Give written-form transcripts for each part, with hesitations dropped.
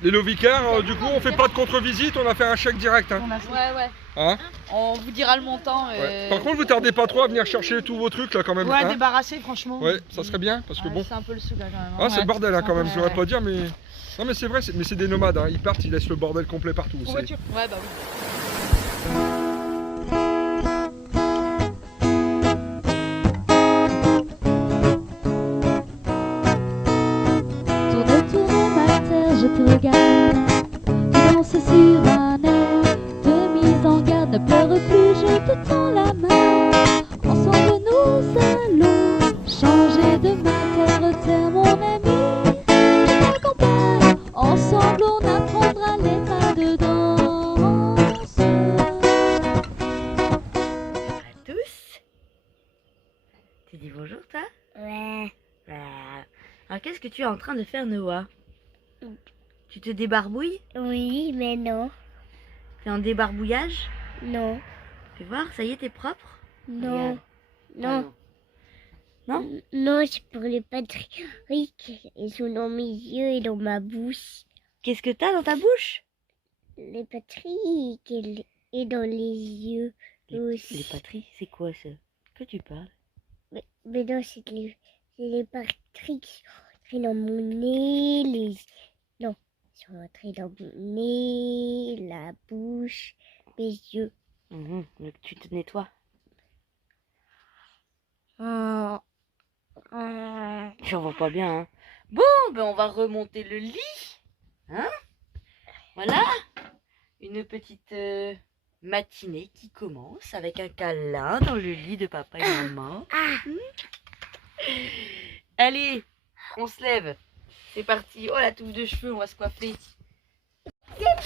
Les Lovicar, du coup, on fait pas de contre-visite, on a fait un chèque direct. Hein. Ouais. Hein, On vous dira le montant. ouais. Par contre, vous tardez pas trop à venir chercher tous vos trucs là quand même. Ouais, hein. débarrasser franchement. Ouais, ça serait bien parce que bon. C'est un peu le sou là quand même. Ah, c'est le bordel hein, quand même, je ouais. voudrais pas dire, mais. Non, mais c'est vrai, mais c'est des nomades, hein. Ils partent, ils laissent le bordel complet partout. En voiture. Ouais, bah oui. Tourne ma terre, je te regarde. Tu danses sur un air de mise en garde. Ne pleure plus, je te tends la main. Ensemble nous allons changer de terre, terre mon ami. Je t'accompagne, ensemble on apprendra les pas de danse. Bonjour à tous. Tu dis bonjour toi? Ouais. Alors qu'est-ce que tu es en train de faire Noah? Tu te débarbouilles? Oui, mais non. T'es en débarbouillage? Non. Fais voir, ça y est, t'es propre? Non. Regarde. Non. Non? Non, c'est pour les Patrick. Ils sont dans mes yeux et dans ma bouche. Qu'est-ce que t'as dans ta bouche? Les Patrick et dans les yeux aussi. Les patries, c'est quoi ça? Que tu parles? Mais non, c'est les Patrick qui sont rentrés dans mon nez. Non, ils sont rentrés dans mon nez, la bouche, mes yeux. Donc tu te nettoies. J'en vois pas bien, hein. Bon, ben on va remonter le lit. Hein? Voilà. Une petite matinée qui commence avec un câlin dans le lit de papa et maman. Allez, on se lève. C'est parti. Oh la touffe de cheveux, on va se coiffer.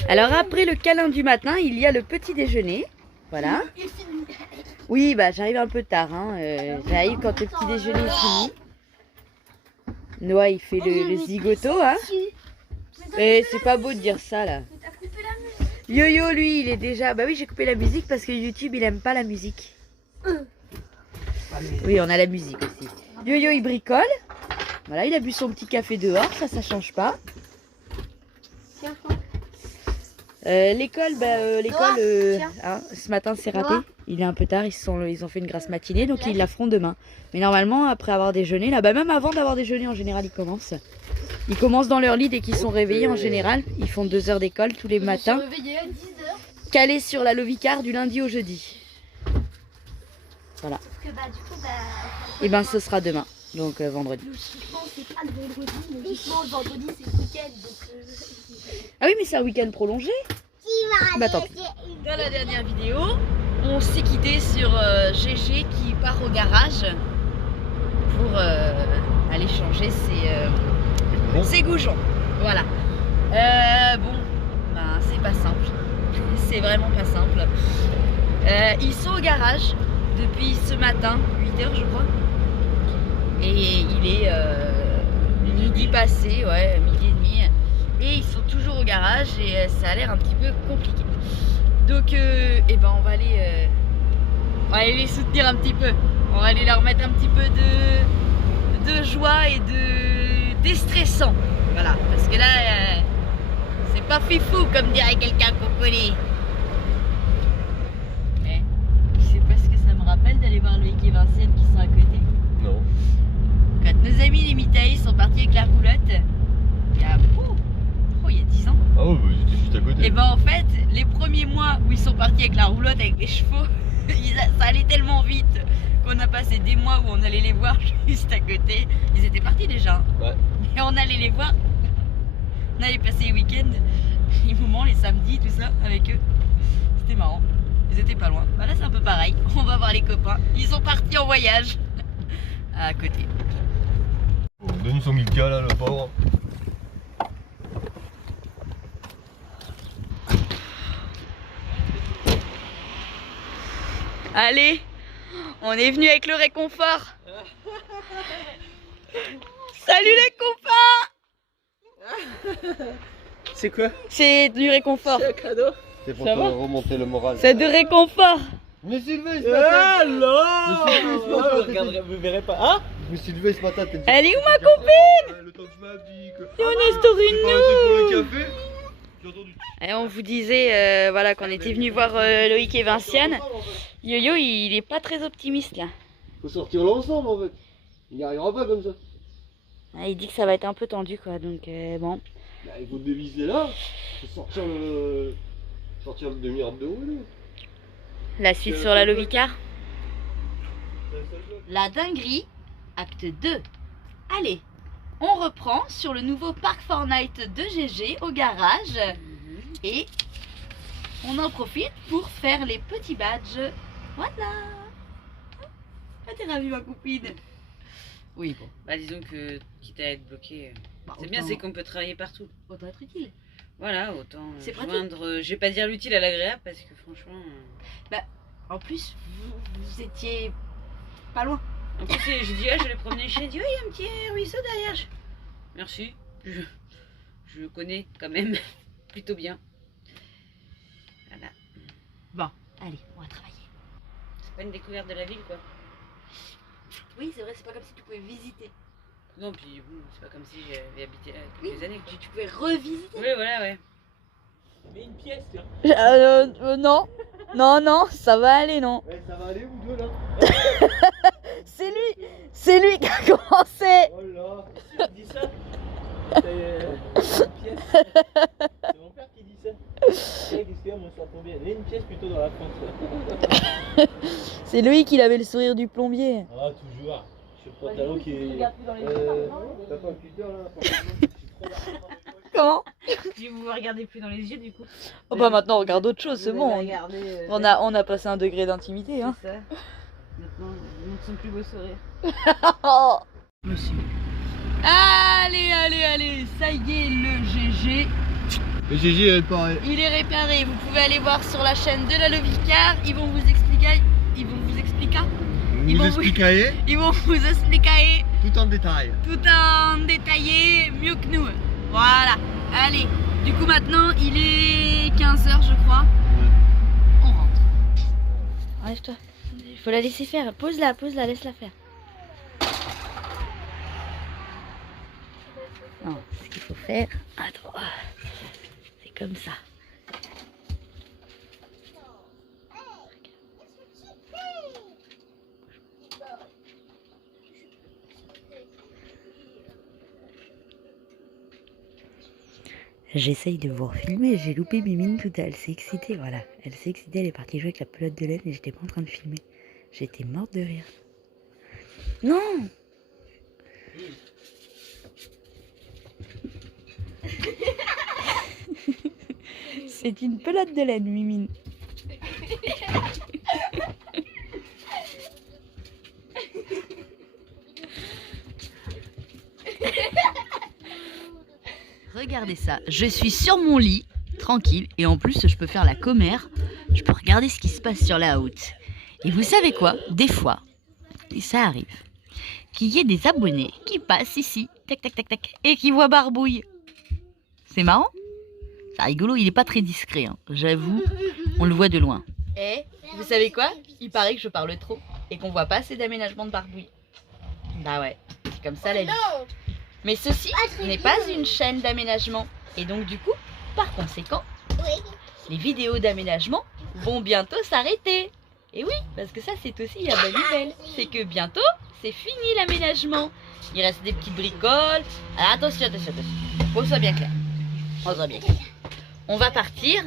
Alors après le câlin du matin, il y a le petit déjeuner. Voilà. Oui, bah j'arrive un peu tard. Hein. J'arrive quand le petit déjeuner est fini. Noah, il fait le zigoto. Hein. Et c'est pas beau de dire ça là. Yo-Yo, lui, il est déjà... Bah oui, j'ai coupé la musique parce que YouTube, il aime pas la musique. Oui, on a la musique aussi. Yo-Yo, il bricole. Voilà, il a bu son petit café dehors, ça change pas. L'école, hein, ce matin c'est raté. Il est un peu tard, ils ont fait une grasse matinée, donc ils la feront demain. Mais normalement, après avoir déjeuné, là, bah même avant d'avoir déjeuné, en général, ils commencent. Ils commencent dans leur lit dès qu'ils sont réveillés, en général. Ils font 2 heures d'école tous les matins. Calés sur la Lovicar du lundi au jeudi. Voilà. Et ben ce sera demain, donc vendredi. Ah oui, mais c'est un week-end prolongé. Bah tant pis. Dans la dernière vidéo, on s'est quitté sur GG qui part au garage pour aller changer ses goujons. Voilà. Bon, ben c'est pas simple. C'est vraiment pas simple. Ils sont au garage depuis ce matin, 8 h je crois. Et il est midi passé, ouais, midi et demi. Et ils sont toujours au garage et ça a l'air un petit peu compliqué. Donc eh ben on va aller les soutenir un petit peu. On va aller leur mettre un petit peu de joie et de déstressant. Voilà, parce que là c'est pas fifou comme dirait quelqu'un qu'on connaît. Mais je sais pas ce que ça me rappelle d'aller voir Loïc et Vinciane qui sont à côté. Non. Quand nos amis les Mitaï sont partis avec la roulotte, il y a 10 ans. Ah ouais, bah, j'étais juste à côté. Et ben en fait, les premiers mois où ils sont partis avec la roulotte, avec les chevaux, ça allait tellement vite qu'on a passé des mois où on allait les voir juste à côté. Ils étaient partis déjà. Ouais. Et on allait les voir. On allait passer les week-ends, les moments, les samedis, tout ça, avec eux. C'était marrant. Ils étaient pas loin. Bah là c'est un peu pareil. On va voir les copains. Ils sont partis en voyage. À côté. Donne son Milka là, le pauvre. Allez, on est venu avec le réconfort. Salut les copains. C'est quoi? C'est du réconfort. C'est un cadeau. C'est pour Ça te va remonter le moral. C'est du réconfort. Je me suis levé ce Ah matin. non! Mais c'est lui, ce matin, Vous verrez pas. Hein? Je me suis levé ce matin. Elle est où ma copine? Le temps que je m'habille. Et on est story J'ai pas arrêté pour le café. Et on vous disait voilà, qu'on était venu voir Loïc et Vinciane. Yo-Yo, il est pas très optimiste là. Faut sortir l'ensemble en fait. Il n'y arrivera pas comme ça. Ah, il dit que ça va être un peu tendu quoi, donc bon. Bah, il faut déviser là. Faut sortir le demi-arbre de haut là. La suite sur la Lovicar. La dinguerie, acte 2. Allez, on reprend sur le nouveau parc Fortnite de GG au garage. Et on en profite pour faire les petits badges. Voilà. Ah, t'es ravie ma copine. Oui, bon. Bah disons que quitte à être bloqué, Bah, c'est bien, c'est qu'on peut travailler partout. Autant être utile. Voilà, autant C'est pratique. joindre, je vais pas dire l'utile à l'agréable parce que franchement... En plus, vous étiez pas loin. En plus, je dis, ah, je vais promener chez Dieu, il y a un petit ruisseau derrière. Merci, je connais quand même plutôt bien. Voilà. Bon, allez, on va travailler. C'est pas une découverte de la ville quoi. Oui, c'est vrai, c'est pas comme si tu pouvais visiter. Non, puis bon, c'est pas comme si j'avais habité là quelques années. Tu pouvais revisiter. Oui, voilà, ouais. Mais une pièce, tiens. Non. Non, ça va aller, non. Ouais, ça va aller ou deux là? C'est lui qui a commencé. Oh là. Qui dit ça? Une pièce. C'est mon père qui dit ça. Qu'est-ce qu'il y a, moi, ça tombe bien. Mais une pièce plutôt dans la France. C'est lui qui avait le sourire du plombier. Ah, toujours. Je suis le pantalon qui est. T'as pas un Twitter là? Comment? Si vous me regardez plus dans les yeux du coup. Oh bah maintenant on regarde autre chose, c'est bon. Regardez, On a passé un degré d'intimité, hein. c'est ça. Maintenant, ils montrent son plus beau sourire. Oh. Monsieur. Allez, ça y est, le GG, Le GG est pareil. il est réparé. Vous pouvez aller voir sur la chaîne de la Lovicar, ils vont vous expliquer Ils vont vous expliquer Tout en détail. tout en détaillé, mieux que nous. Voilà, allez. Du coup maintenant, il est 15h je crois. On rentre. Enlève-toi. Il faut la laisser faire. Pose-la, laisse-la faire. Non, ce qu'il faut faire, attends, c'est comme ça. J'essaye de vous refilmer, j'ai loupé Mimine tout à l'heure, elle s'est excitée, voilà. Elle s'est excitée, elle est partie jouer avec la pelote de laine et j'étais pas en train de filmer. J'étais morte de rire. Non! C'est une pelote de laine, Mimine. Regardez ça, je suis sur mon lit, tranquille, et en plus je peux faire la commère, je peux regarder ce qui se passe sur la route. Et vous savez quoi? Des fois, et ça arrive, qu'il y ait des abonnés qui passent ici, tac tac tac tac, et qui voient Barbouille. C'est marrant? C'est rigolo, il est pas très discret, hein. J'avoue, on le voit de loin. Et vous savez quoi? Il paraît que je parle trop et qu'on voit pas assez d'aménagement de Barbouille. Bah ouais, c'est comme ça la vie. Mais ceci n'est pas une chaîne d'aménagement. Et donc du coup, par conséquent, les vidéos d'aménagement vont bientôt s'arrêter. Et oui, parce que ça c'est aussi la bonne nouvelle. C'est que bientôt, c'est fini l'aménagement. Il reste des petites bricoles. Alors attention. Qu'on soit bien clair. On va partir.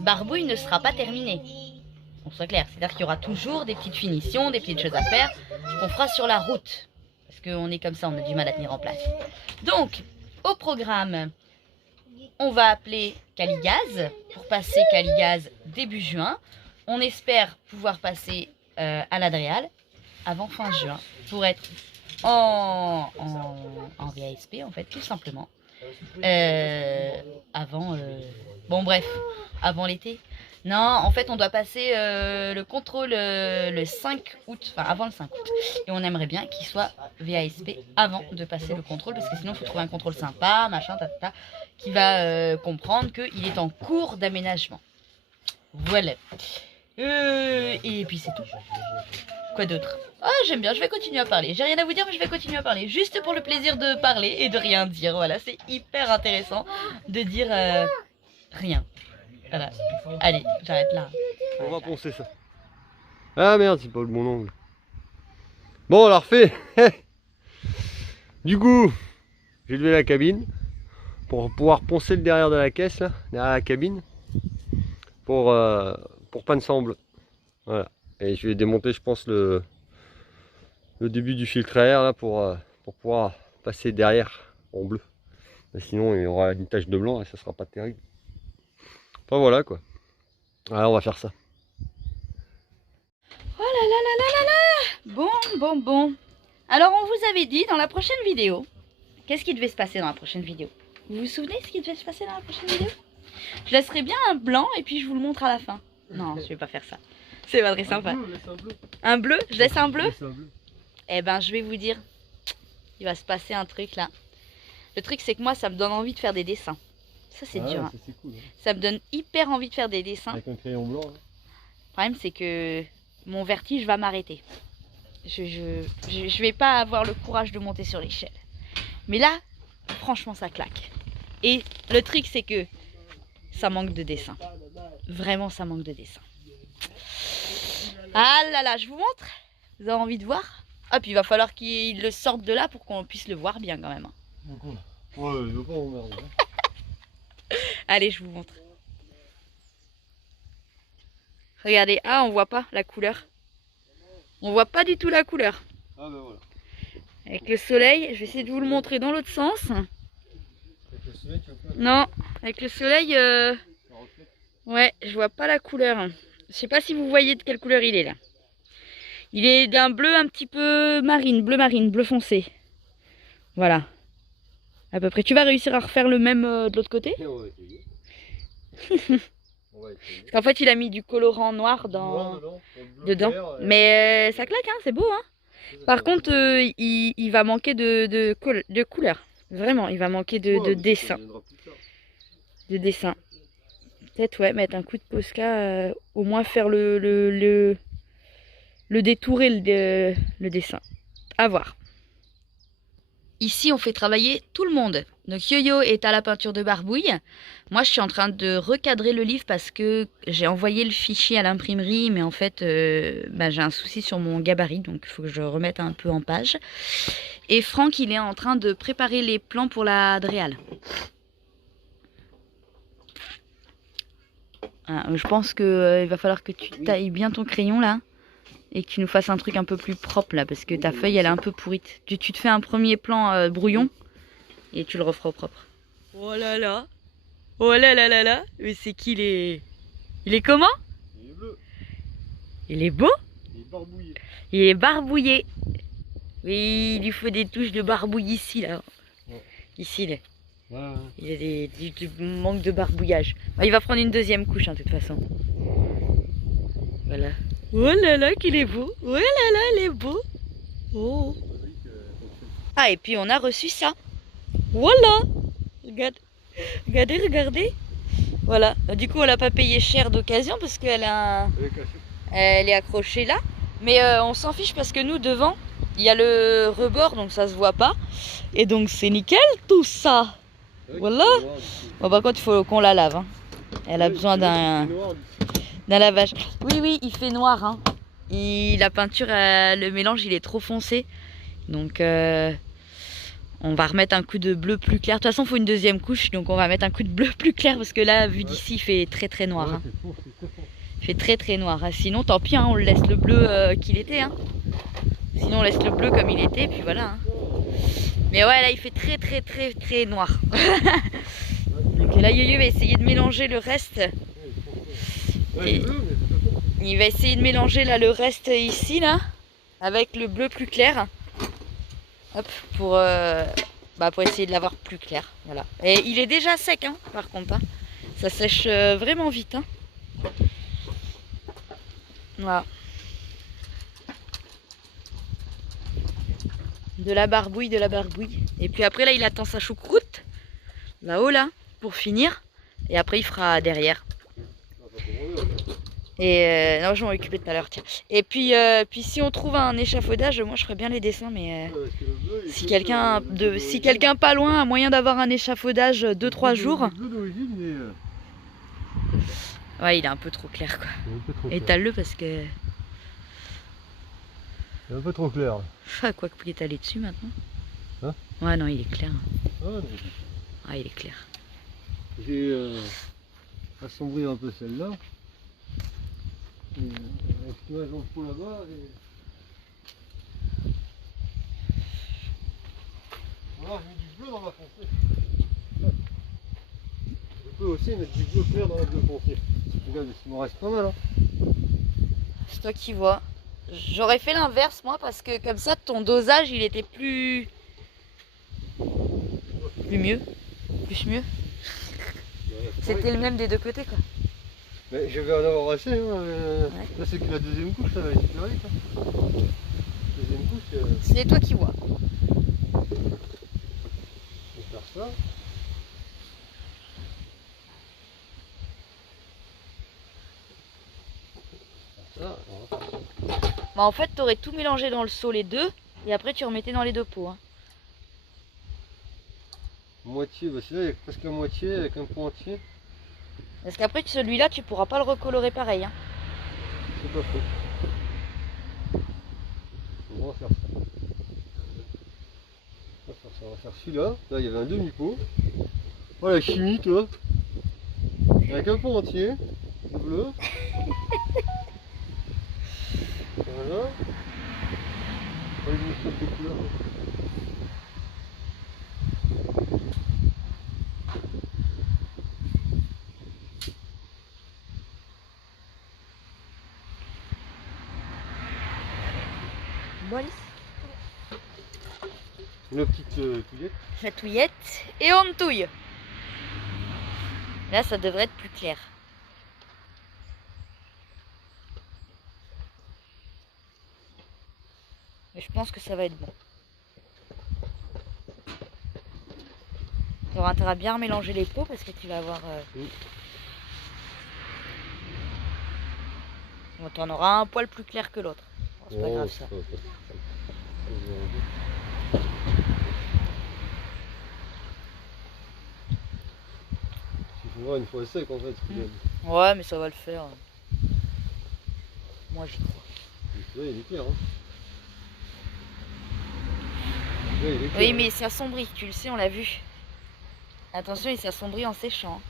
Barbouille ne sera pas terminée. On soit clair. C'est-à-dire qu'il y aura toujours des petites finitions, des petites choses à faire qu'on fera sur la route. Parce qu'on est comme ça, on a du mal à tenir en place. Donc, au programme, on va appeler Caligaz pour passer Caligaz début juin. On espère pouvoir passer à l'Adréal avant fin juin pour être en VASP en fait, tout simplement. Avant l'été. Non, en fait, on doit passer le contrôle le 5 août, enfin avant le 5 août. Et on aimerait bien qu'il soit VASP avant de passer le contrôle, parce que sinon, il faut trouver un contrôle sympa, machin, tata, qui va comprendre qu'il est en cours d'aménagement. Voilà. Et puis c'est tout. Quoi d'autre? Oh, j'aime bien, je vais continuer à parler. J'ai rien à vous dire, mais je vais continuer à parler. Juste pour le plaisir de parler et de rien dire. Voilà, c'est hyper intéressant de dire rien. Voilà. Allez, j'arrête là. On va poncer ça. Ah merde, c'est pas le bon angle. Bon, on l'a refait. Du coup, j'ai levé la cabine pour pouvoir poncer le derrière de la caisse, là, derrière la cabine, pour panne sans bleu. Voilà. Et je vais démonter, je pense, le début du filtre à air là, pour pouvoir passer derrière en bleu. Mais sinon, il y aura une tache de blanc et ça sera pas terrible. Enfin voilà quoi. Alors on va faire ça. Oh là là là là là là. Bon. Alors on vous avait dit dans la prochaine vidéo, qu'est-ce qui devait se passer dans la prochaine vidéo? Vous vous souvenez ce qui devait se passer dans la prochaine vidéo? Je laisserai bien un blanc et puis je vous le montre à la fin. Non, je vais pas faire ça. C'est pas très sympa. Un bleu? Je laisse un bleu? Eh ben je vais vous dire, il va se passer un truc là. Le truc c'est que moi ça me donne envie de faire des dessins. Ça c'est dur. Hein. Ça, cool, hein. Ça me donne hyper envie de faire des dessins. Avec un crayon blanc. Hein. Le problème c'est que mon vertige va m'arrêter. Je vais pas avoir le courage de monter sur l'échelle. Mais là, franchement ça claque. Et le truc c'est que ça manque de dessin. Vraiment ça manque de dessin. Ah là là, je vous montre. Vous avez envie de voir? Ah puis il va falloir qu'il le sorte de là pour qu'on puisse le voir bien quand même. Hein. Ouais, il veut pas m'emmerder. Allez, je vous montre. Regardez, ah on voit pas la couleur. On voit pas du tout la couleur. Ah ben voilà. Avec le soleil, je vais essayer de vous le montrer dans l'autre sens. Avec le soleil, tu vois pas? Non, avec le soleil, ouais, je vois pas la couleur. Je sais pas si vous voyez de quelle couleur il est là. Il est d'un bleu un petit peu marine, bleu foncé. Voilà. À peu près. Tu vas réussir à refaire le même de l'autre côté? On va essayer. Parce qu'en fait, il a mis du colorant noir dedans. Mais ça claque, hein, c'est beau. Hein. Par contre, il va manquer de couleur. Vraiment, il va manquer de dessin. De dessin. Peut-être, ouais, mettre un coup de Posca, au moins faire le détour et le dessin. À voir. Ici, on fait travailler tout le monde. Donc Yo-Yo est à la peinture de barbouille. Moi, je suis en train de recadrer le livre parce que j'ai envoyé le fichier à l'imprimerie, mais en fait, j'ai un souci sur mon gabarit, donc il faut que je remette un peu en page. Et Franck, il est en train de préparer les plans pour la Dréal. Ah, je pense qu'il va falloir que tu tailles bien ton crayon là. Et que tu nous fasses un truc un peu plus propre là, parce que ta feuille elle est un peu pourrite. Tu te fais un premier plan brouillon et tu le referas au propre. Oh là là, oh là là là là, mais c'est qu'il est... Il est comment? Il est bleu. Il est beau? Il est barbouillé. Il est barbouillé. Oui, il lui faut des touches de barbouille ici là. Ouais. Ici là. Ouais. Il y a du manque de barbouillage. Bah, il va prendre une deuxième couche hein, de toute façon. Voilà. Oh là là, qu'il est beau. Oh là là, il est beau. Oh. Ah, et puis on a reçu ça. Voilà. Regardez. Voilà. Du coup, on l'a pas payé cher d'occasion parce qu'elle a elle est accrochée là. Mais on s'en fiche parce que nous, devant, il y a le rebord, donc ça se voit pas. Et donc, c'est nickel tout ça. Voilà. Bon, par contre, il faut qu'on la lave. Hein. Elle a besoin d'un lavage. Oui, il fait noir. Hein. La peinture, le mélange, il est trop foncé. Donc, on va remettre un coup de bleu plus clair. De toute façon, il faut une deuxième couche. Donc, on va mettre un coup de bleu plus clair. Parce que là, vu d'ici, il fait très noir. Hein. Il fait très noir. Hein. Sinon, tant pis, hein, on laisse le bleu qu'il était. Hein. Sinon, on laisse le bleu comme il était. Et puis voilà. Hein. Mais ouais, là, il fait très noir. Donc là, Yo-Yo va essayer de mélanger le reste. Et il va essayer de mélanger là le reste ici là avec le bleu plus clair. Hop, pour essayer de l'avoir plus clair. Voilà. Et il est déjà sec hein, par contre. Hein. Ça sèche vraiment vite. Hein. Voilà. De la barbouille. Et puis après là il attend sa choucroute. Là-haut là, pour finir. Et après il fera derrière. Et non, je m'en occupais tout à l'heure, tiens. Et puis si on trouve un échafaudage, moi je ferais bien les dessins, mais si quelqu'un pas loin a moyen d'avoir un échafaudage 2-3 jours. Ouais, il est un peu trop clair quoi. Il est un peu trop clair. Étale-le parce que... C'est un peu trop clair. Ah, quoi que vous étaler dessus maintenant. Hein? Ouais, non, il est clair. Ah, non. Ah, il est clair. J'ai assombri un peu celle-là. Et avec l'image en fond là-bas. Et... voilà, j'ai mis du bleu dans ma foncée. Je peux aussi mettre du bleu clair dans la bleu foncé. Regarde, il m'en reste pas mal. Hein. C'est toi qui vois. J'aurais fait l'inverse moi parce que comme ça ton dosage il était plus mieux. C'était le même des deux côtés quoi. Mais je vais en avoir assez. Hein. Ouais. Là c'est que la deuxième couche, ça va aller super vite. Hein. Deuxième couche. C'est toi qui vois. Je vais faire ça. Ça, on va faire ça. Bah, en fait t'aurais tout mélangé dans le seau les deux et après tu remettais dans les deux pots. Hein. Moitié, bah celui-là il y a presque la moitié avec un pot entier. Parce qu'après celui-là tu pourras pas le recolorer pareil. Hein. C'est pas faux. On va faire ça. On va faire celui-là. Là il y avait un demi-pot. Voilà, chimie toi. Avec un pot entier. Bleu. Voilà. On va lui mettre quelques couleurs. Bon Alice. Une petite touillette. La touillette et on touille. Là ça devrait être plus clair. Mais je pense que ça va être bon. Tu auras intérêt à bien mélanger les pots parce que tu vas avoir... Bon, tu en auras un poil plus clair que l'autre. Bon, c'est pas grave ça. Il faut voir une fois sec en fait. Ouais mais ça va le faire. Moi j'y crois. Là il est clair. Hein. Là, il est clair, Oui hein. mais il s'assombrit, tu le sais, on l'a vu. Attention, il s'assombrit en séchant.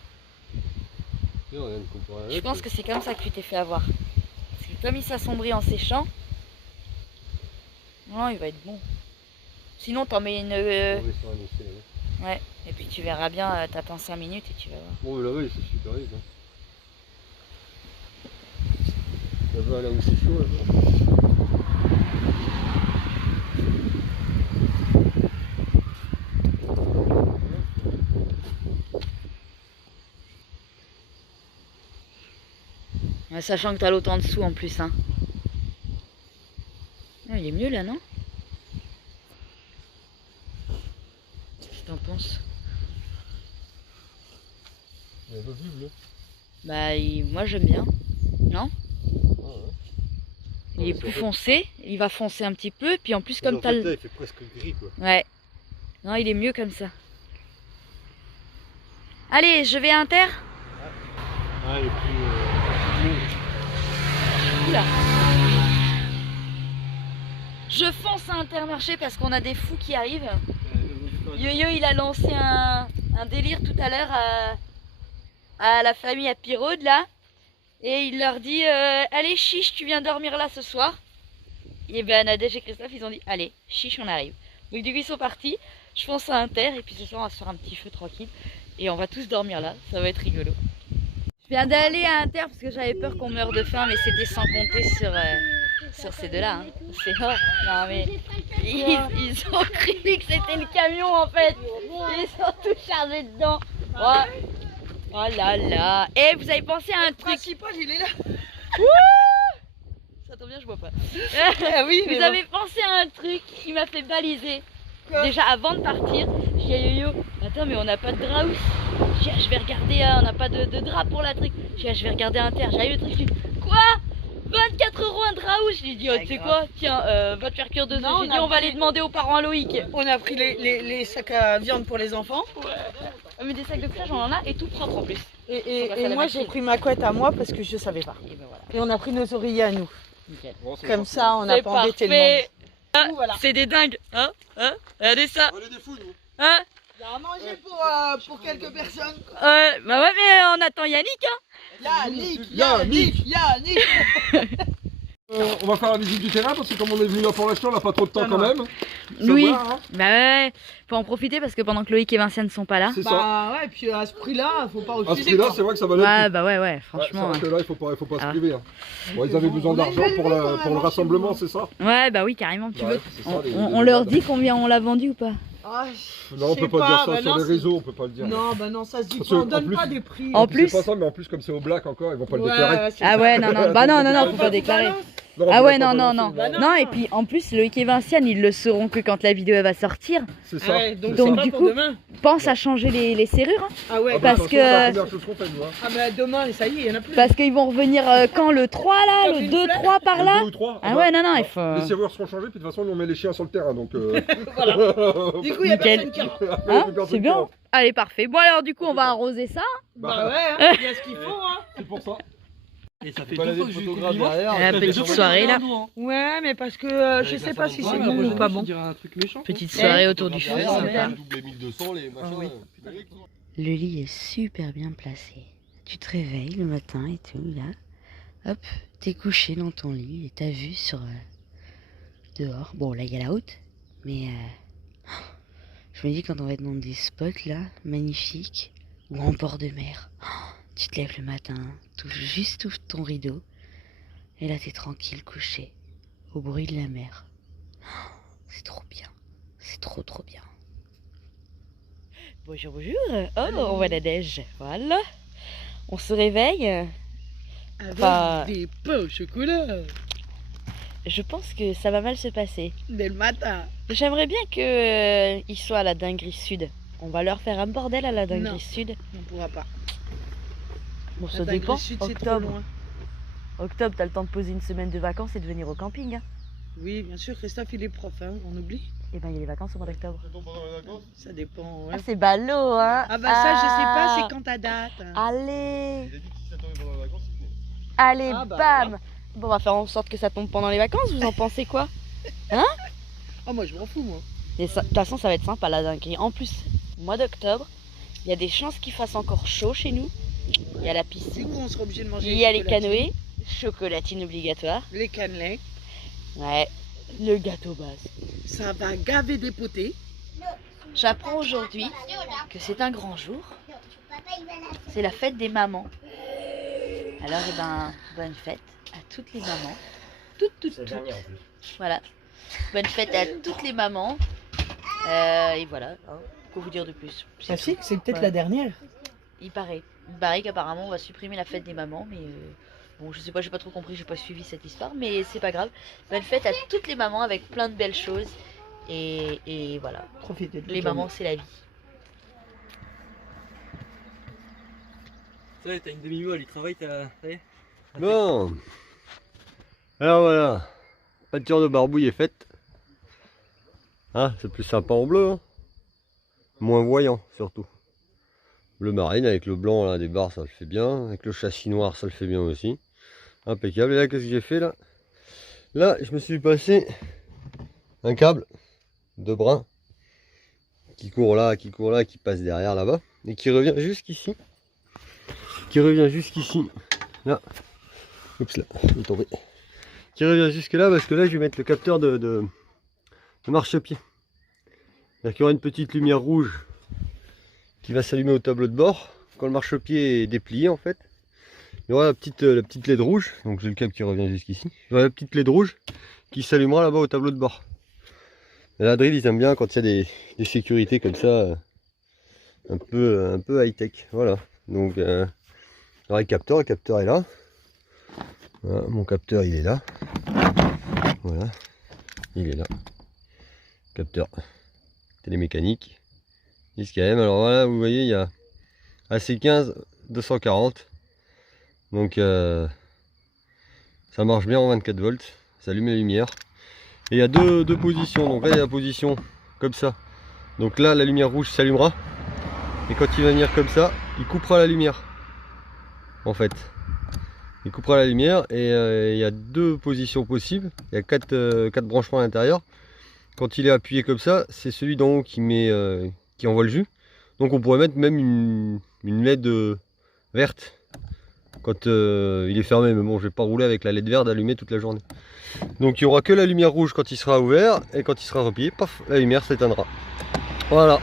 Là, on vient de comparer avec, Je pense que c'est comme ça que tu t'es fait avoir. Parce que comme il s'assombrit en séchant, non, il va être bon. Sinon, t'en mets une... On va essayer un essai, là-bas. Ouais, et puis tu verras bien, t'attends 5 minutes et tu vas voir. Bon, là-bas, il c'est super vite. Hein. Là-bas, là où c'est chaud, là-bas. Ouais, sachant que t'as l'autre en dessous en plus. Hein. Ah, il est mieux là, non? Qu'est-ce que t'en penses? Il est un peu plus bleu. Bah, moi j'aime bien. Non? Ah, ouais. Il est plus foncé, il va foncer un petit peu, puis en plus comme t'as Là, le... il fait presque gris, quoi. Ouais. Non, il est mieux comme ça. Allez, je vais à Inter. Ah, il est plus... Oula. Je fonce à Intermarché parce qu'on a des fous qui arrivent. Yo-Yo, il a lancé un délire tout à l'heure à la famille à Pirode, là. Et il leur dit, allez, chiche, tu viens dormir là ce soir. Et ben Nadège et Christophe, ils ont dit, allez, chiche, on arrive. Donc du coup, ils sont partis. Je fonce à Inter et puis ce soir, on va se faire un petit feu tranquille. Et on va tous dormir là, ça va être rigolo. Je viens d'aller à Inter parce que j'avais peur qu'on meure de faim, mais c'était sans compter sur ces deux-là. Hein. C'est oh, non mais ils ont cru que c'était le camion en fait. Ils sont tous chargés dedans. Ouais. Oh là là. Et vous avez pensé à un truc? Principal, il est là. Ça tombe bien, je vois pas. Ah oui, Vous avez pensé à un truc qui m'a fait baliser. Déjà avant de partir, je dis à Yo-Yo, attends mais on n'a pas de drap où? Je dis, ah, je vais regarder, on n'a pas de drap pour la truc. Je dis, ah, je vais regarder Inter. J'arrive le truc, je dis, quoi? 24 € un drap où? Je lui ai dit, oh, tu sais quoi? Tiens, va te faire cuire 2 œufs. J'ai dit, on va aller demander aux parents à Loïc. On a pris les sacs à viande pour les enfants. Mais des sacs de plage, on en a et tout propre en plus. Et moi j'ai pris ma couette à moi parce que je savais pas. Et ben voilà. Et on a pris nos oreillers à nous. Nickel. Bon, c'est Comme gentil. ça, on n'a pas embêté le monde. Ah, Voilà. c'est des dingues, hein? Regardez ça, On est des fous, nous. hein? Il y a à manger pour quelques personnes. Bah ouais, mais on attend Yannick, hein? Yannick. On va faire la visite du terrain parce que comme on est venu là pour l'instant, on n'a pas trop de temps quand même. Oui. Savoir, hein. Bah ouais, faut en profiter parce que pendant que Loïc et Vinciane ne sont pas là. C'est ça. Bah ouais, et puis à ce prix-là, faut pas À ce refuser. prix-là, c'est vrai que ça valait le Ouais, coup. bah ouais, Ouais, franchement. c'est vrai que là, il faut pas se Ah. priver. Hein. Bon, ils avaient besoin On a une d'argent belle pour, vie, quand même, le rassemblement, c'est ça? Ouais, bah oui, carrément, tu Ouais, veux. c'est ça, les On leur nomades. dit combien on l'a vendu ou pas? Ah, Non, on je peut sais pas dire ça bah sur non, les c'est- réseaux, on peut pas le dire. Non, bah non, ça se dit Parce pas, que, on en donne plus- pas des prix. En C'est plus. pas ça, mais en plus, comme c'est au black encore, ils vont pas le Ouais, déclarer. ouais, c'est Ah ça. ouais, non, non, bah non, non, non, faut pas Faut déclarer. balance. Non, Ah on ouais, peut non, pas non, balancer, non. Bah non. Non, et puis en plus, Loïc et Vinciane, ils le sauront que quand la vidéo elle va sortir. C'est ça. Ouais, donc c'est donc, ça. c'est du pas coup- pour demain. Pense à changer les serrures, hein, Ah ouais, Ah, parce de toute que- façon, c'est la première chose qu'on fait, nous. Hein. ah bah demain, ça y est, il y en a plus. parce qu'ils vont revenir quand le 3 là, Comme le une 2, fleur. 3 par Le là. 2 ou 3. Ah ouais, non, non, il faut. Les serrures seront changées, puis de toute façon, nous on met les chiens sur le terrain. Donc, Voilà. Du coup, il y a Nickel. personne qui rentre. Hein, Plus personne c'est qui bien. rentre. Allez, parfait. Bon, alors du coup, on va arroser ça. Bah ouais, hein, il y a ce qu'il faut, hein. C'est pour ça. Et ça fait Bah, deux les fois que je photographes découvre derrière. La petite soirée là. Ouais, mais parce que je sais pas si c'est Ouais, bon ou pas bon. un truc méchant. Petite soirée autour du feu. Derrière, super. les double 1200, les machins. oui. Le lit est super bien placé. Tu te réveilles le matin et tout, là. Hop, t'es couché dans ton lit et t'as vue sur dehors. Bon, là, il y a la haute, mais je me dis quand on va être dans des spots, là, magnifiques, ou en bord de mer, tu te lèves le matin, juste ouvres ton rideau, et là, t'es tranquille, couché, au bruit de la mer. C'est trop bien. C'est trop, trop bien. Bonjour, bonjour. Oh, on voit la neige. Voilà. On se réveille. Avec Bah. des pains au chocolat. Je pense que ça va mal se passer. Dès le matin. J'aimerais bien que ils soient à la dinguerie sud. On va leur faire un bordel à la dinguerie Non. sud. On pourra pas. Bon, ça La dinguerie dépend. sud, c'est trop Octobre. loin. Octobre, t'as le temps de poser une semaine de vacances et de venir au camping. Hein. Oui, bien sûr, Christophe, il est prof, hein, on oublie. Et ben, il y a les vacances au mois d'octobre. Ça dépend, ouais. Ah, c'est ballot, hein. Ah bah ça, je sais pas, c'est quand ta date. Allez. Allez, Ah bah, bam. Bon, on va faire en sorte que ça tombe pendant les vacances. Vous en pensez quoi? Oh, moi, je m'en fous, moi. Et de toute façon, ça va être sympa la dinguerie. En plus, mois d'octobre, il y a des chances qu'il fasse encore chaud chez nous. Il y a la Du piscine, coup, on sera obligé de manger il y a les chocolatines, canoës, chocolatine obligatoire. les cannelés. Ouais, le gâteau base. Ça va gaver des potés. J'apprends aujourd'hui que c'est un grand jour. C'est la fête des mamans. Alors, eh ben, bonne fête à toutes les mamans. Toutes. Voilà. Bonne fête à toutes les mamans. Et voilà. Hein. Que vous dire de plus? C'est Ah tout. si, c'est peut-être Ouais. la dernière. Il paraît. Qu'apparemment on va supprimer la fête des mamans, mais bon, je sais pas, j'ai pas trop compris, j'ai pas suivi cette histoire, mais c'est pas grave. Bonne fête à toutes les mamans avec plein de belles choses. Et voilà. Profitez de Les mamans, c'est la vie. Ça y est, t'as une demi-molle, il travaille, t'as. Ça y est. Bon. Alors voilà. Peinture de barbouille est faite. Hein, c'est plus sympa en bleu. Hein. Moins voyant surtout. Bleu marine avec le blanc là des barres, ça le fait bien. Avec le châssis noir, ça le fait bien aussi. Impeccable. Et là, qu'est-ce que j'ai fait là? Là, je me suis passé un câble de brun qui court là, qui passe derrière là-bas et qui revient jusqu'ici. Là. Oups là, il est tombé. Qui revient jusque là parce que là je vais mettre le capteur de marchepied. C'est-à-dire qu'il y aura une petite lumière rouge qui va s'allumer au tableau de bord quand le marchepied est déplié en fait. Il y aura la petite LED rouge, donc j'ai le câble qui revient jusqu'ici. Il y aura la petite LED rouge qui s'allumera là-bas au tableau de bord. Et la drill ils aiment bien quand il y a des sécurités comme ça, un peu high-tech. Voilà, donc alors le capteur est là. Voilà, mon capteur il est là. Voilà, il est là. Capteur télémécanique. ISKM. Alors voilà, vous voyez, il y a AC15 240. Donc ça marche bien en 24 volts. Ça allume la lumière. Et il y a deux positions. Donc là, il y a la position comme ça. Donc là, la lumière rouge s'allumera. Et quand il va venir comme ça, il coupera la lumière. En fait. Il coupera la lumière et il y a deux positions possibles. Il y a quatre branchements à l'intérieur. Quand il est appuyé comme ça, c'est celui d'en haut qui envoie le jus. Donc on pourrait mettre même une LED verte quand il est fermé. Mais bon, je vais pas rouler avec la LED verte allumée toute la journée. Donc il n'y aura que la lumière rouge quand il sera ouvert. Et quand il sera replié, paf, la lumière s'éteindra. Voilà.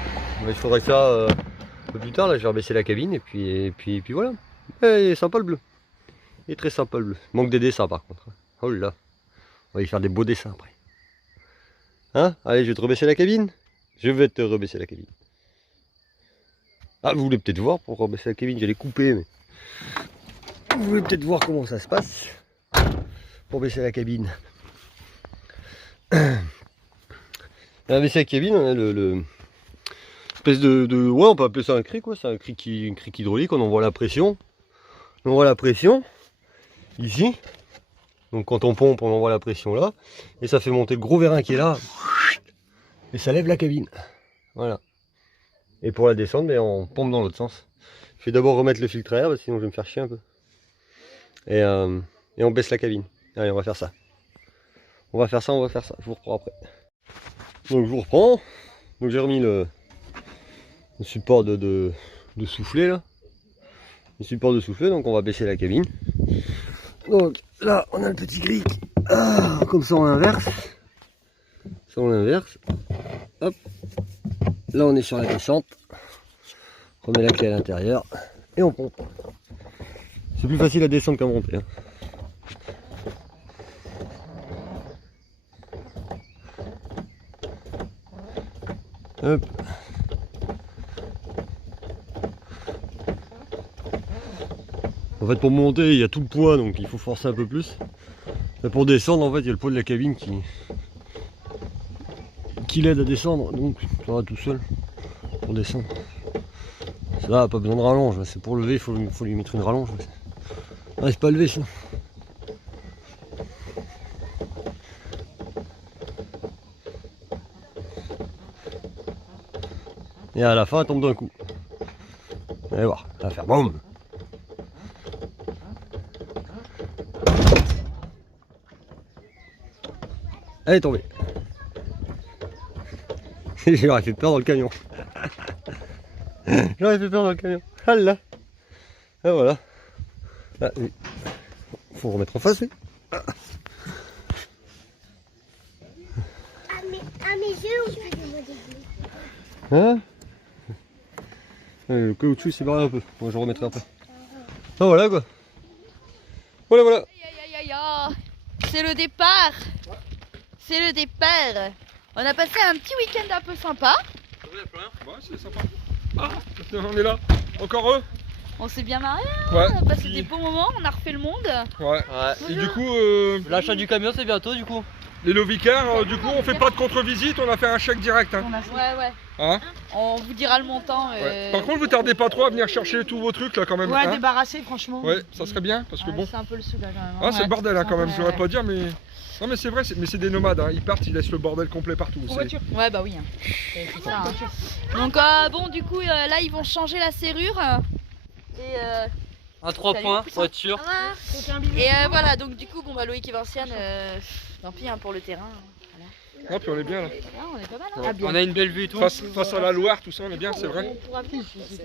Il faudrait ça un peu plus tard. Là, je vais rebaisser la cabine et puis voilà. Il est sympa le bleu. Il est très sympa le bleu. Il manque des dessins par contre. Oh là. On va y faire des beaux dessins après. Hein? Allez, je vais te rebaisser la cabine. Je vais te rebaisser la cabine. Ah, vous voulez peut-être voir pour rebaisser la cabine, j'allais couper, mais... Vous voulez peut-être voir comment ça se passe pour baisser la cabine. À baisser la cabine, on a le espèce de... Ouais, on peut appeler ça un cric, quoi. C'est un cric hydraulique, on envoie la pression. On envoie la pression, ici. Donc quand on pompe, on envoie la pression là. Et ça fait monter le gros vérin qui est là. Et ça lève la cabine. Voilà. Et pour la descendre, mais on pompe dans l'autre sens. Je vais d'abord remettre le filtre à air, sinon je vais me faire chier un peu. Et on baisse la cabine. Allez, on va faire ça. On va faire ça. Je vous reprends après. Donc je vous reprends. Donc j'ai remis le support de soufflet là. Le support de soufflet, donc on va baisser la cabine. Donc là, on a le petit cric. Ah, comme ça on inverse. Ça on inverse. Hop. Là on est sur la descente. On met la clé à l'intérieur et on pompe. C'est plus facile à descendre qu'à monter. Hein. Hop. En fait pour monter il y a tout le poids donc il faut forcer un peu plus. Mais pour descendre en fait il y a le poids de la cabine qui l'aide à descendre donc ça va tout seul pour descendre. Ça pas besoin de rallonge, c'est pour lever il faut lui mettre une rallonge. On n'arrive pas à lever sinon. Et à la fin elle tombe d'un coup. Allez voir, ça va faire boum. Elle est tombée. J'aurais fait peur dans le camion. J'aurais fait peur dans le camion. Ah là. Et voilà. Ah, oui. Faut remettre en face. Oui. Ah mes yeux. Hein? Le caoutchouc s'est barré un peu. Moi je remettrai après. Ah voilà quoi. Voilà. Aïe aïe aïe aïe. C'est le départ. C'est le départ. On a passé un petit week-end un peu sympa. Ouais, c'est sympa. Ah, on est là. Encore eux. On s'est bien marré, hein. Ouais. On a passé des bons moments, on a refait le monde. Ouais. Et du coup, L'achat du camion, c'est bientôt du coup. les Lovicaires, du coup, on fait pas de contre-visite, on a fait un chèque direct. Hein. Ouais. Hein? On vous dira le montant. Ouais. Par contre, vous tardez pas trop à venir chercher tous vos trucs là quand même. Ouais, hein? débarrasser franchement. Ouais, ça serait bien parce que bon. C'est un peu le soulage quand même. Ah, c'est le bordel hein, quand même, je voudrais Ouais. pas dire, mais. Non, mais c'est vrai, mais c'est des nomades, hein. Ils partent, ils laissent le bordel complet partout. c'est- Ouais, bah oui. Hein. C'est ça, hein. Donc, bon, du coup, là, ils vont changer la serrure. Et, Un 3 Salut, points, poussin. voiture. et voilà, donc du coup, bon, bah, Loïc et Vinciane, tant pis hein, pour le terrain. Ah, puis on est bien là. On est pas mal. Hein. Ouais. On a une belle vue et tout. Face à la Loire, tout ça, on est bien, c'est vrai.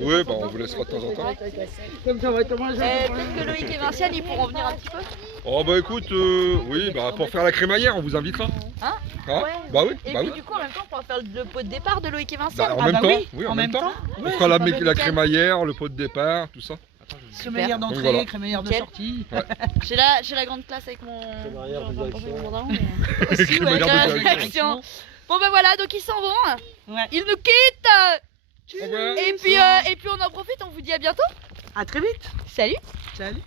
Oui, bah on vous laissera de temps en temps. Peut-être que Loïc et Vinciane, ils pourront venir un petit peu. Oh bah écoute, oui, bah pour faire la crémaillère, on vous invitera. Hein? Hein? Ouais. Bah oui, Et bah puis oui. du coup, en même temps, on pourra faire le pot de départ de Loïc et Vinciane. Bah, en même temps, oui, en même temps. temps. On fera la crémaillère, le pot de départ, tout ça. Crémaillère Donc d'entrée, voilà. crémaillère de Nickel. sortie. J'ai la grande classe avec mon pantalon, mais Aussi, aussi, ouais, direction. Bon bah voilà, donc ils s'en vont. Ouais. Ils nous quittent. Au revoir. Et puis on en profite, on vous dit à bientôt. À très vite. Salut. Salut.